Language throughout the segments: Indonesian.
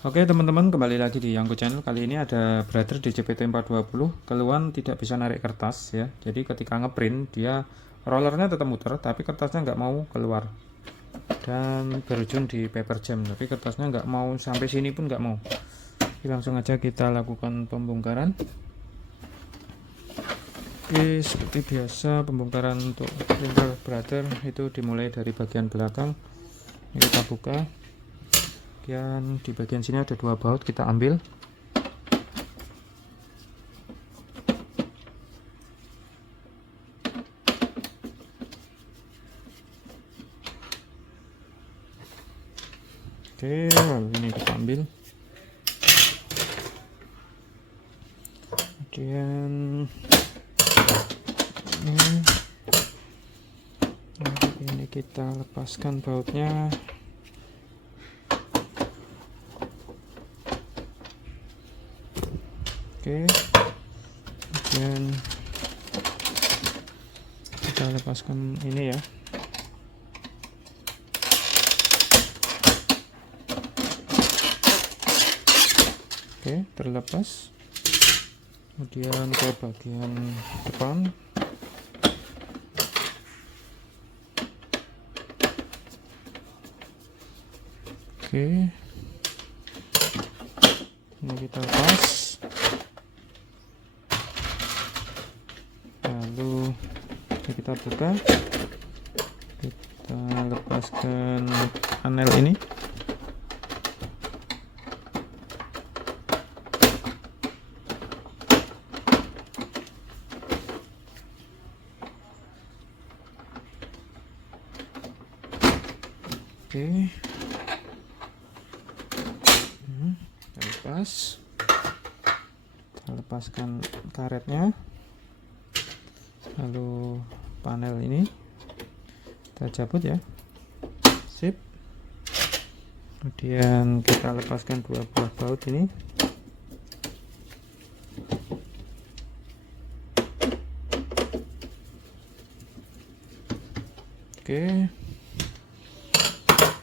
Oke teman-teman, kembali lagi di Yangko Channel. Kali ini ada brother di JPT420 keluhan tidak bisa narik kertas ya. Jadi ketika ngeprint dia rollernya tetap muter tapi kertasnya nggak mau keluar, dan berujung di paper jam tapi kertasnya nggak mau sampai sini pun nggak mau. Jadi langsung aja kita lakukan pembongkaran. Oke, seperti biasa pembongkaran untuk printer brother itu dimulai dari bagian belakang. Ini kita buka. Kemudian di bagian sini ada dua baut, kita ambil. Oke, lalu ini kita ambil. Kemudian ini kita lepaskan bautnya. Oke, kemudian kita lepaskan ini ya. Oke, terlepas. Kemudian ke bagian depan. Oke, ini kita lepas. Lalu ini kita buka, kita lepaskan panel ini. Oke, kita lepas, kita lepaskan karetnya, lalu panel ini kita cabut ya, sip. Kemudian kita lepaskan dua buah baut ini. Oke,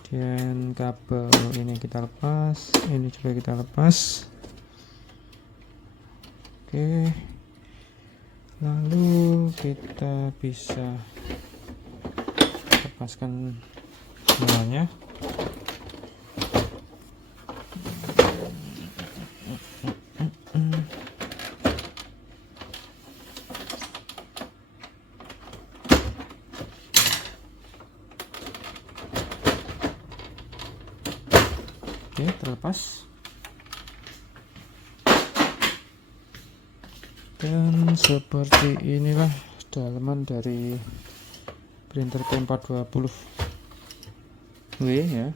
kemudian kabel ini kita lepas, ini juga kita lepas. Oke, lalu kita bisa lepaskan semuanya. Oke, terlepas. Dan seperti inilah dalaman dari printer T420W ya.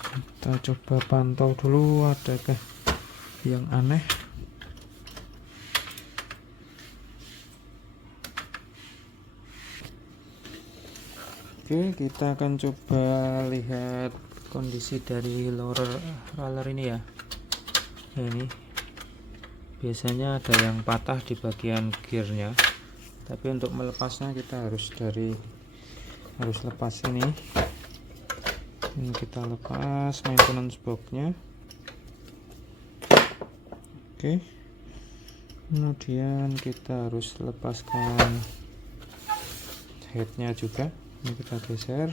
Kita coba pantau dulu adakah yang aneh. Oke, kita akan coba lihat kondisi dari roller ini ya. Ini biasanya ada yang patah di bagian gearnya, tapi untuk melepasnya kita harus lepas ini kita lepas maintenance boxnya. Oke, kemudian kita harus lepaskan headnya juga. Ini kita geser,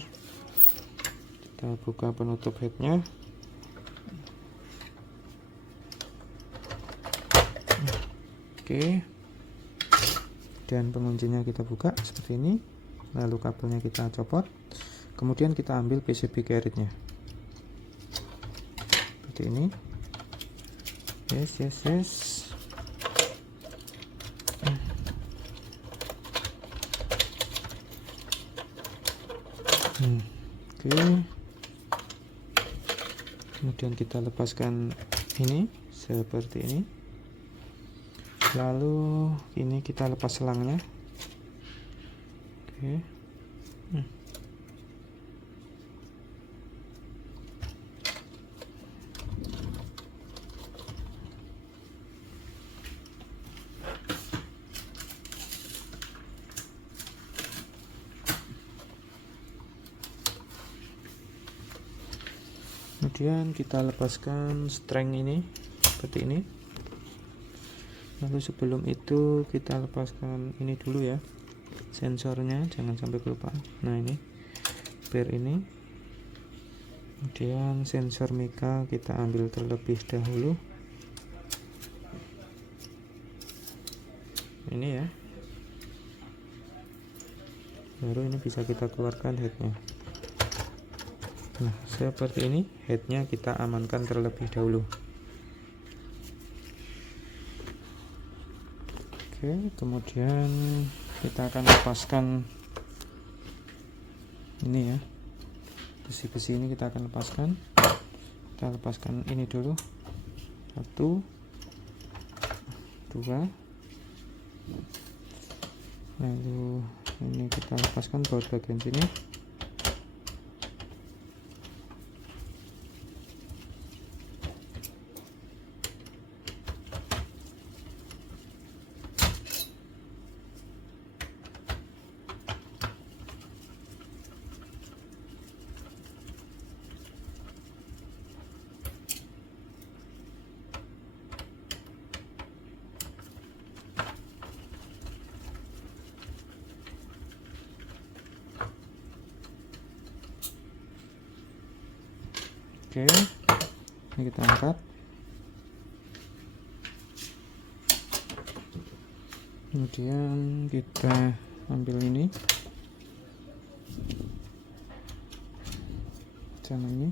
kita buka penutup headnya. Oke, dan penguncinya kita buka seperti ini, lalu kabelnya kita copot, kemudian kita ambil PCB carriage-nya seperti ini. Yes. Oke, kemudian kita lepaskan ini seperti ini, lalu ini kita lepas selangnya. Oke, Kemudian kita lepaskan streng ini seperti ini. Lalu sebelum itu kita lepaskan ini dulu ya, sensornya, jangan sampai kelupaan. Nah ini bar ini, kemudian sensor mika kita ambil terlebih dahulu. Ini ya, baru ini bisa kita keluarkan headnya. Nah seperti ini, headnya kita amankan terlebih dahulu. Oke, kemudian kita akan lepaskan ini ya, besi-besi ini kita akan lepaskan. Kita lepaskan ini dulu, 1, 2, lalu ini kita lepaskan baut bagian sini. Oke, ini kita angkat. Kemudian kita ambil ini, sama ini.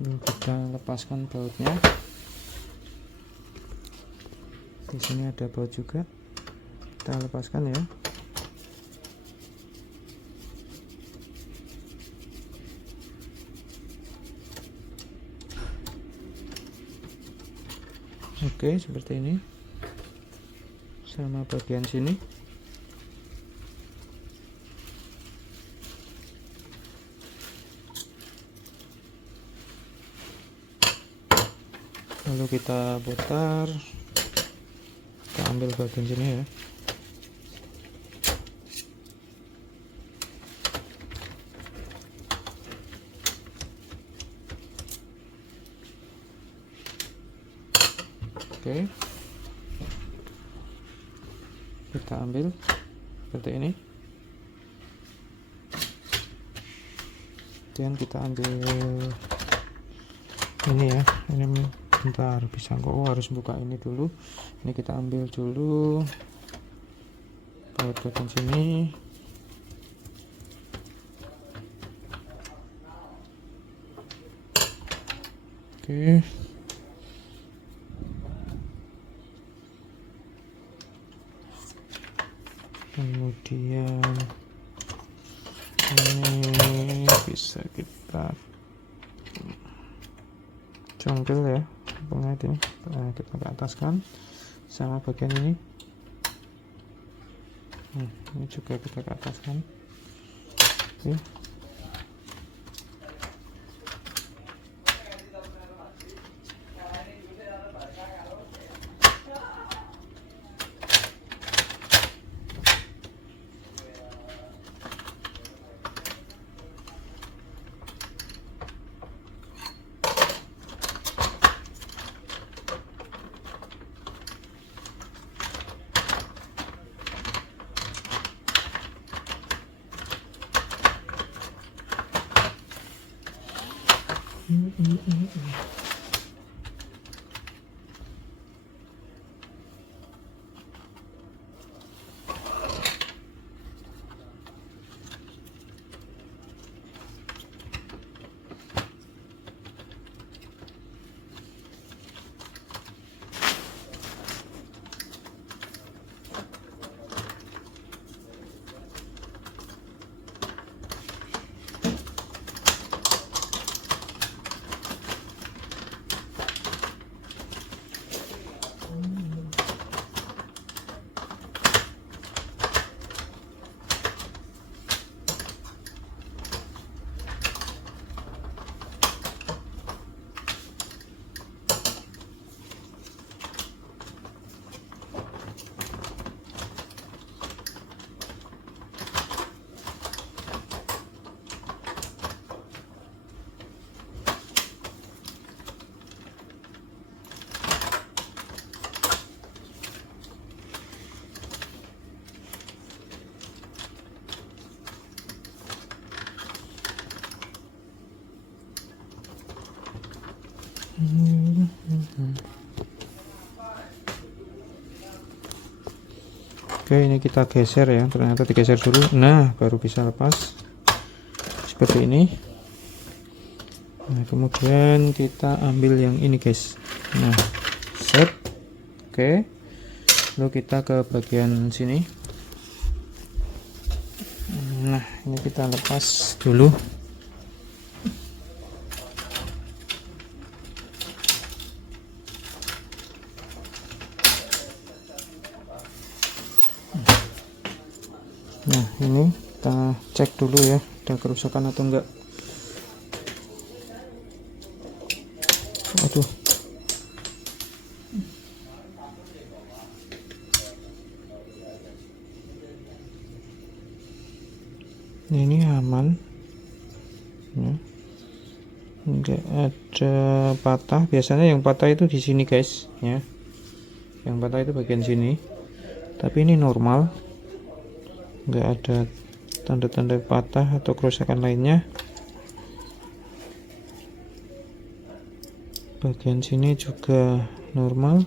Lalu kita lepaskan bautnya. Di sini ada baut juga, kita lepaskan ya. Oke, seperti ini. Sama bagian sini. Lalu kita putar. Kita ambil bagian sini ya. Oke, kita ambil seperti ini. Kemudian kita ambil ini ya, ini bentar, bisa kok, harus buka ini dulu. Ini kita ambil dulu baut bagian sini. Oke, kemudian ini bisa kita congkel ya, penget ini. Nah, kita ke ataskan sama bagian ini. Ini juga kita ke ataskan. Oke. Oke, ini kita geser ya, ternyata digeser dulu. Nah, baru bisa lepas seperti ini. Nah, kemudian kita ambil yang ini guys. Nah, set. Oke, lalu kita ke bagian sini. Nah, ini kita lepas dulu. Nah, ini kita cek dulu ya, ada kerusakan atau enggak. Aduh. Ini aman. Ya. Enggak ada patah. Biasanya yang patah itu di sini guys, ya. Yang patah itu bagian sini. Tapi ini normal. Enggak ada tanda-tanda patah atau kerusakan lainnya. Bagian sini juga normal.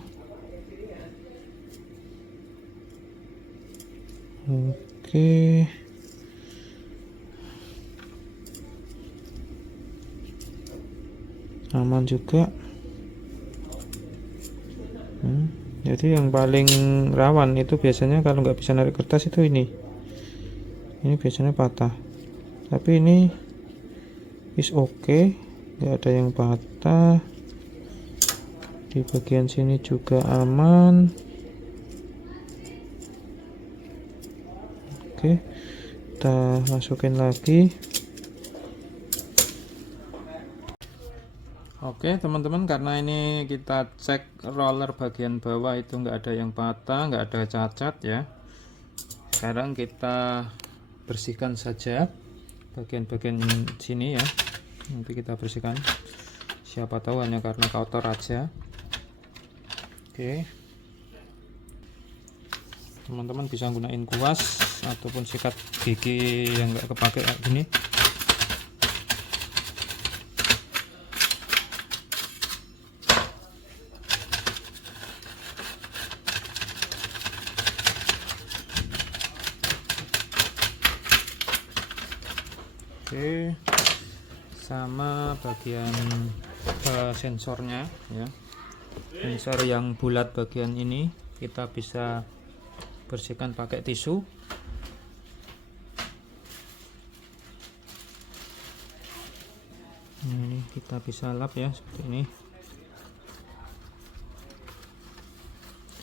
Oke. Aman juga. Jadi yang paling rawan itu biasanya kalau nggak bisa narik kertas itu ini biasanya patah, tapi ini is oke, nggak ada yang patah. Di bagian sini juga aman. Oke, kita masukin lagi. Oke teman-teman, karena ini kita cek roller bagian bawah itu nggak ada yang patah, nggak ada cacat ya. Sekarang kita bersihkan saja bagian-bagian sini ya. Nanti kita bersihkan, siapa tahu hanya karena kotor aja. Oke, teman-teman bisa gunain kuas ataupun sikat gigi yang nggak kepake kayak gini. Oke, sama bagian sensornya ya, sensor yang bulat bagian ini kita bisa bersihkan pakai tisu. Ini kita bisa lap ya seperti ini.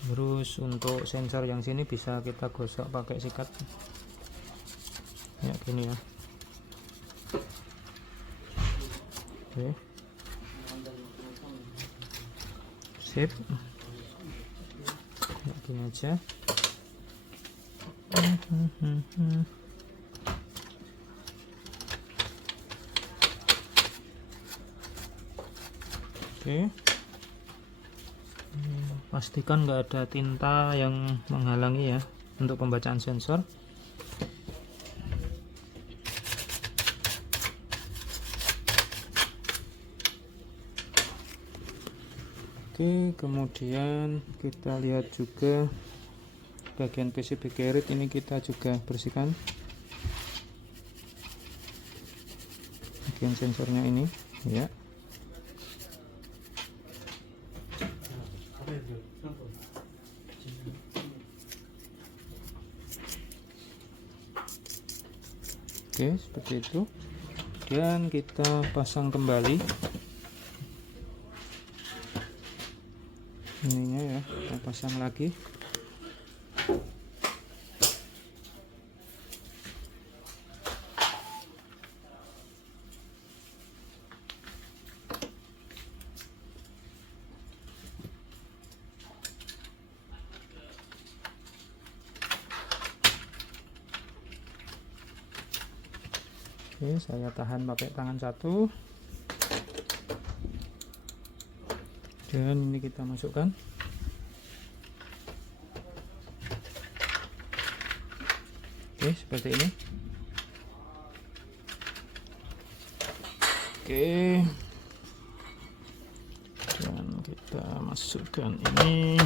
Terus untuk sensor yang sini bisa kita gosok pakai sikat ya, gini ya. Oke, sip ya, gini aja. Oke, pastikan nggak ada tinta yang menghalangi ya untuk pembacaan sensor. Oke, kemudian kita lihat juga bagian PCB carrier ini kita juga bersihkan bagian sensornya ini ya. Oke, seperti itu. Dan kita pasang kembali ininya ya, kita pasang lagi. Oke, saya tahan pakai tangan satu. Dan ini kita masukkan. Oke, seperti ini. Oke. kita masukkan ini.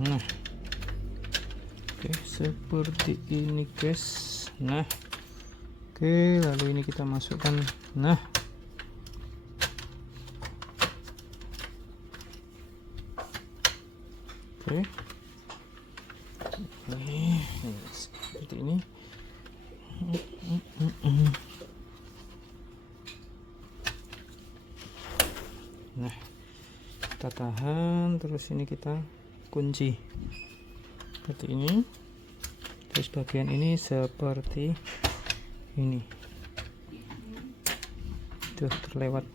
Nah, oke, seperti ini guys. Nah, oke, lalu ini kita masukkan. Nah, oke, ini seperti ini. Nah, kita tahan, terus ini kita kunci seperti ini, terus bagian ini seperti ini. Tuh, terlewat.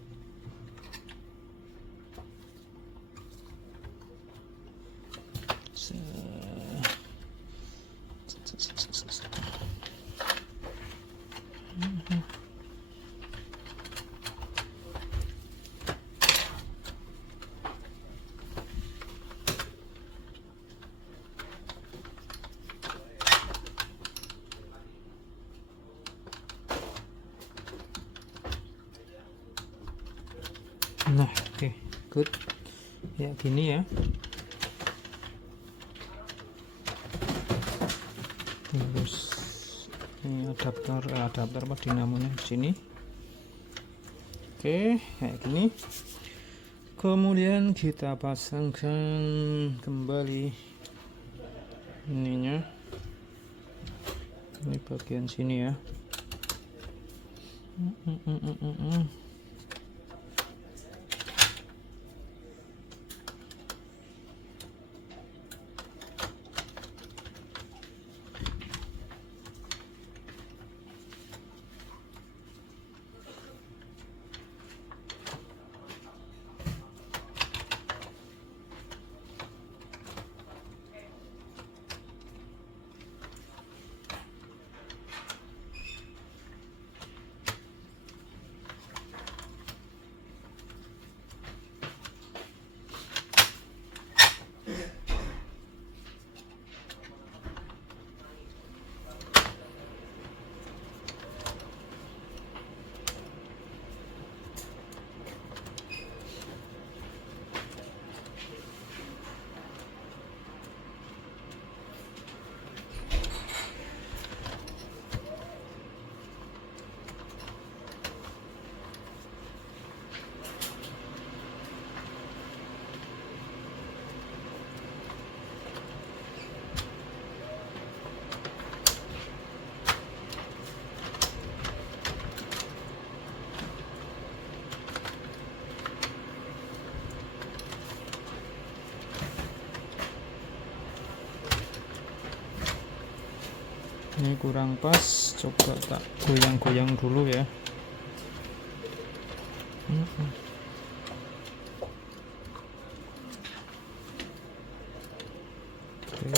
Nah, oke, good ya, gini ya. Terus ini adapter apa dinamonya di sini. Oke, kayak gini. Kemudian kita pasangkan kembali ininya. Ini bagian sini ya. Ini kurang pas, coba tak goyang-goyang dulu ya. Oke,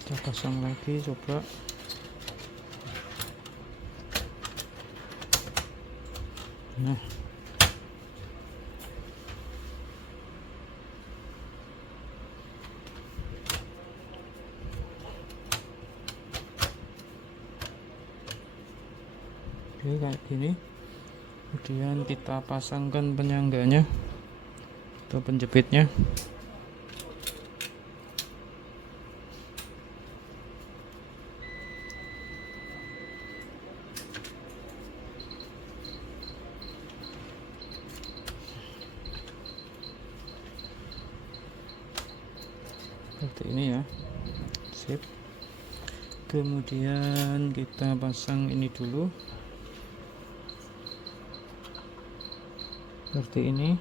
kita pasang lagi, coba. Nah, oke, kayak gini. Kemudian kita pasangkan penyangganya atau penjepitnya. Seperti ini ya. Sip. Kemudian kita pasang ini dulu. Seperti ini,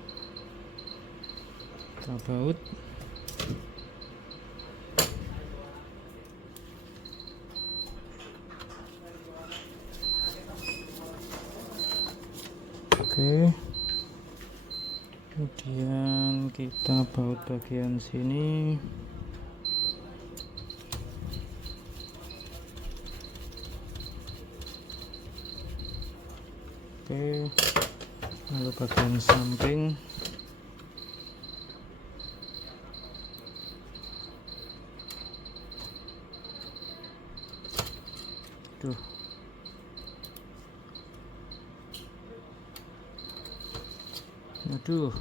kita baut. Oke, kemudian kita baut bagian sini. Oke, lalu bagian samping. Aduh. Aduh.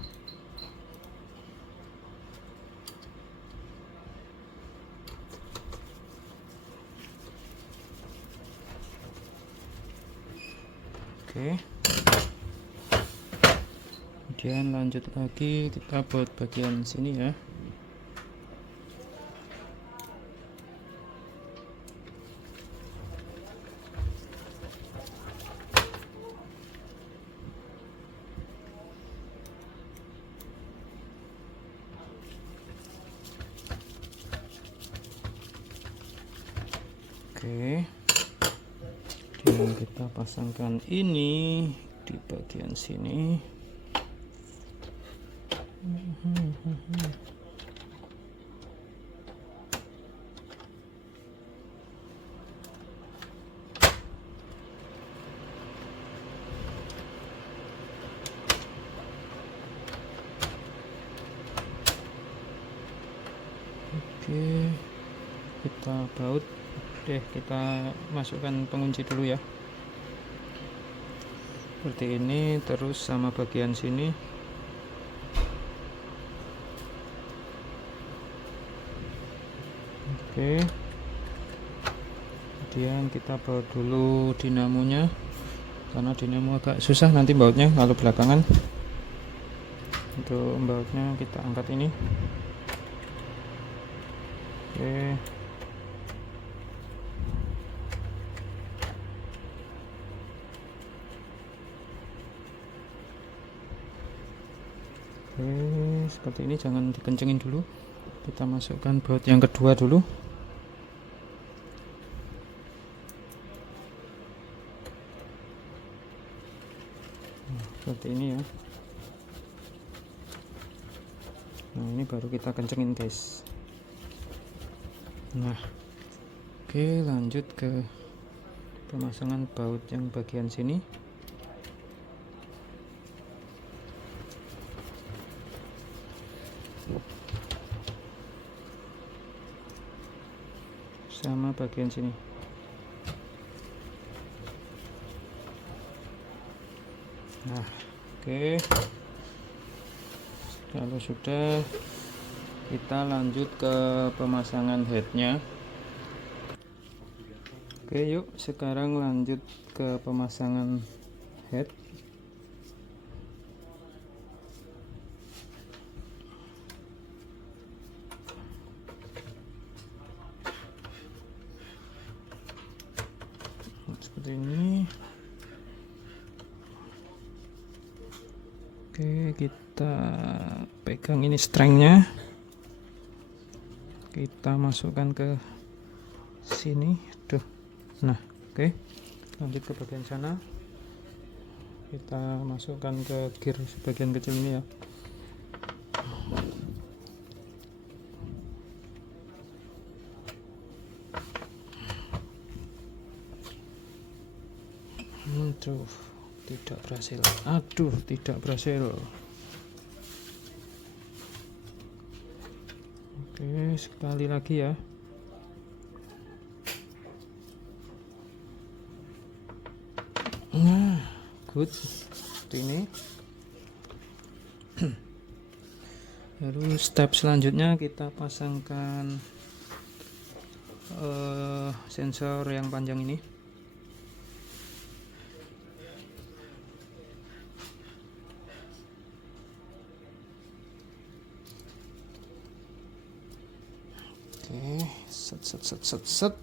Oke. Kemudian lanjut lagi, kita buat bagian sini ya. Oke, dan kita pasangkan ini di bagian sini. Oke, kita baut. Kita masukkan pengunci dulu ya, seperti ini. Terus sama bagian sini. Oke, kemudian kita baut dulu dinamonya, karena dinamo agak susah nanti bautnya kalau belakangan. Untuk bautnya kita angkat ini. Oke, seperti ini, jangan dikencengin dulu. Kita masukkan baut yang kedua dulu. Seperti ini ya. Nah, ini baru kita kencengin guys. Nah, oke, lanjut ke pemasangan baut yang bagian sini. Sama bagian sini. Nah, oke. Kalau sudah, kita lanjut ke pemasangan headnya. Oke, yuk sekarang lanjut ke pemasangan head. Seperti ini. Oke, kita pegang ini strengnya, kita masukkan ke sini. Nah, oke, lanjut ke bagian sana. Kita masukkan ke gear bagian kecil ini ya. Aduh, tidak berhasil. Tidak berhasil. Oke, sekali lagi ya. Nah, good. Seperti ini. Lalu step selanjutnya kita pasangkan sensor yang panjang ini. Oke, set.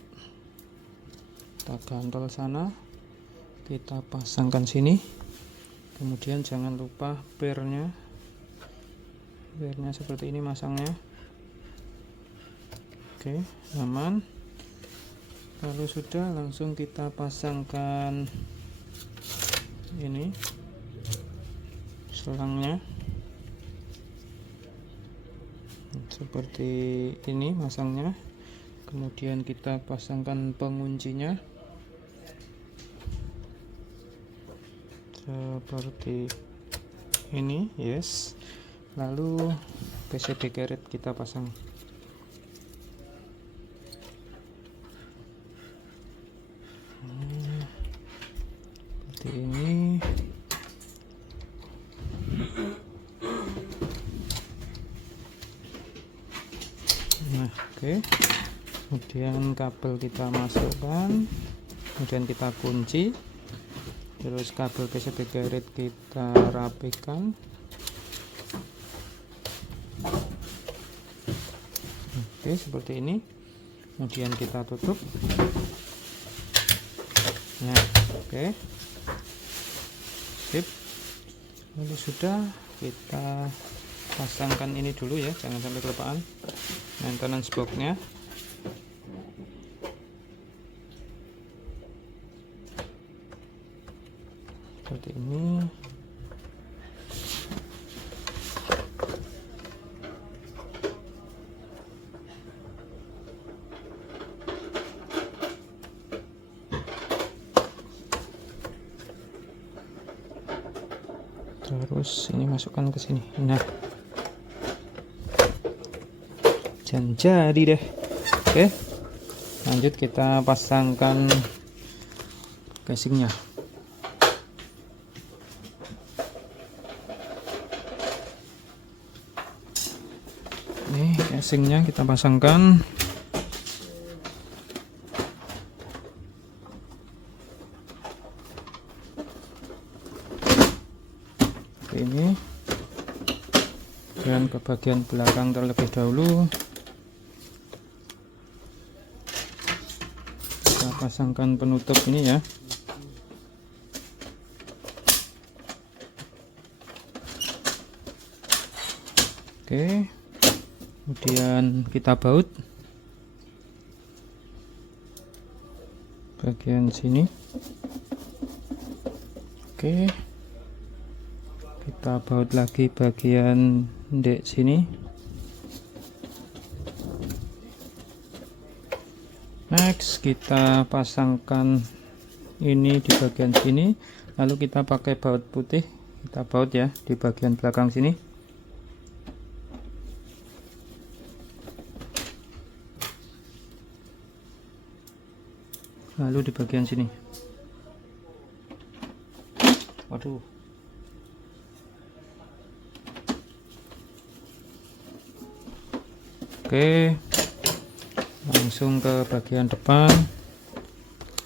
Kita gantol sana, kita pasangkan sini. Kemudian jangan lupa pernya seperti ini masangnya. Oke, aman. Kalau sudah, langsung kita pasangkan ini. selangnya seperti ini masangnya. Kemudian kita pasangkan penguncinya seperti ini, yes. Lalu PCB karet kita pasang. Seperti ini. Nah, oke. Kemudian kabel kita masukkan, kemudian kita kunci, terus kabel PCB karet kita rapikan. Oke, seperti ini. Kemudian kita tutup. Nah, oke. Sip. Lalu sudah, kita pasangkan ini dulu ya, jangan sampai kelupaan. Maintenance box-nya. Seperti ini. Terus ini masukkan ke sini. Nah, dan jadi deh. Oke, lanjut kita pasangkan casingnya. Nih casingnya kita pasangkan. Ini dan ke bagian belakang terlebih dahulu kita pasangkan penutup ini ya. Oke, kemudian kita baut bagian sini. Oke, kita baut lagi bagian dek sini. Next kita pasangkan ini di bagian sini, lalu kita pakai baut putih, kita baut ya di bagian belakang sini. Lalu di bagian sini. Waduh. Oke, langsung ke bagian depan.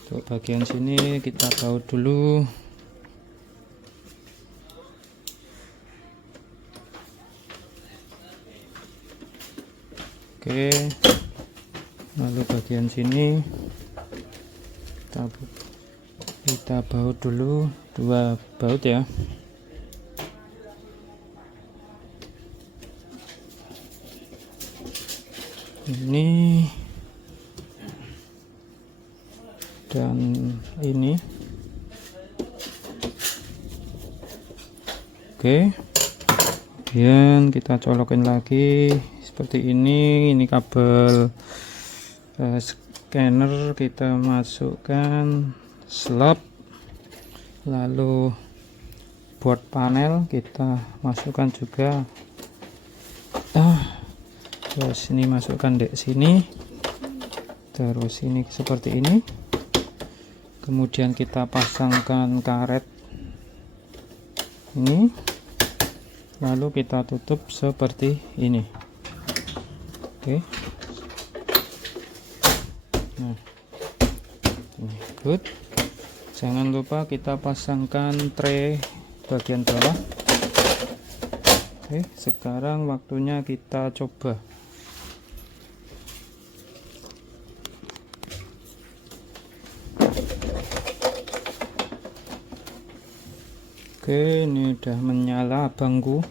Untuk bagian sini kita baut dulu. Oke, lalu bagian sini kita baut dulu, 2 baut ya. Ini dan ini. Oke, kemudian kita colokin lagi seperti ini. Ini kabel scanner kita masukkan, slot, lalu board panel kita masukkan juga. Terus ini masukkan di sini, terus ini seperti ini. Kemudian kita pasangkan karet ini, lalu kita tutup seperti ini. Oke, nah ini good. Jangan lupa kita pasangkan tray bagian bawah. Oke, sekarang waktunya kita coba. Oke, ini udah menyala abangku.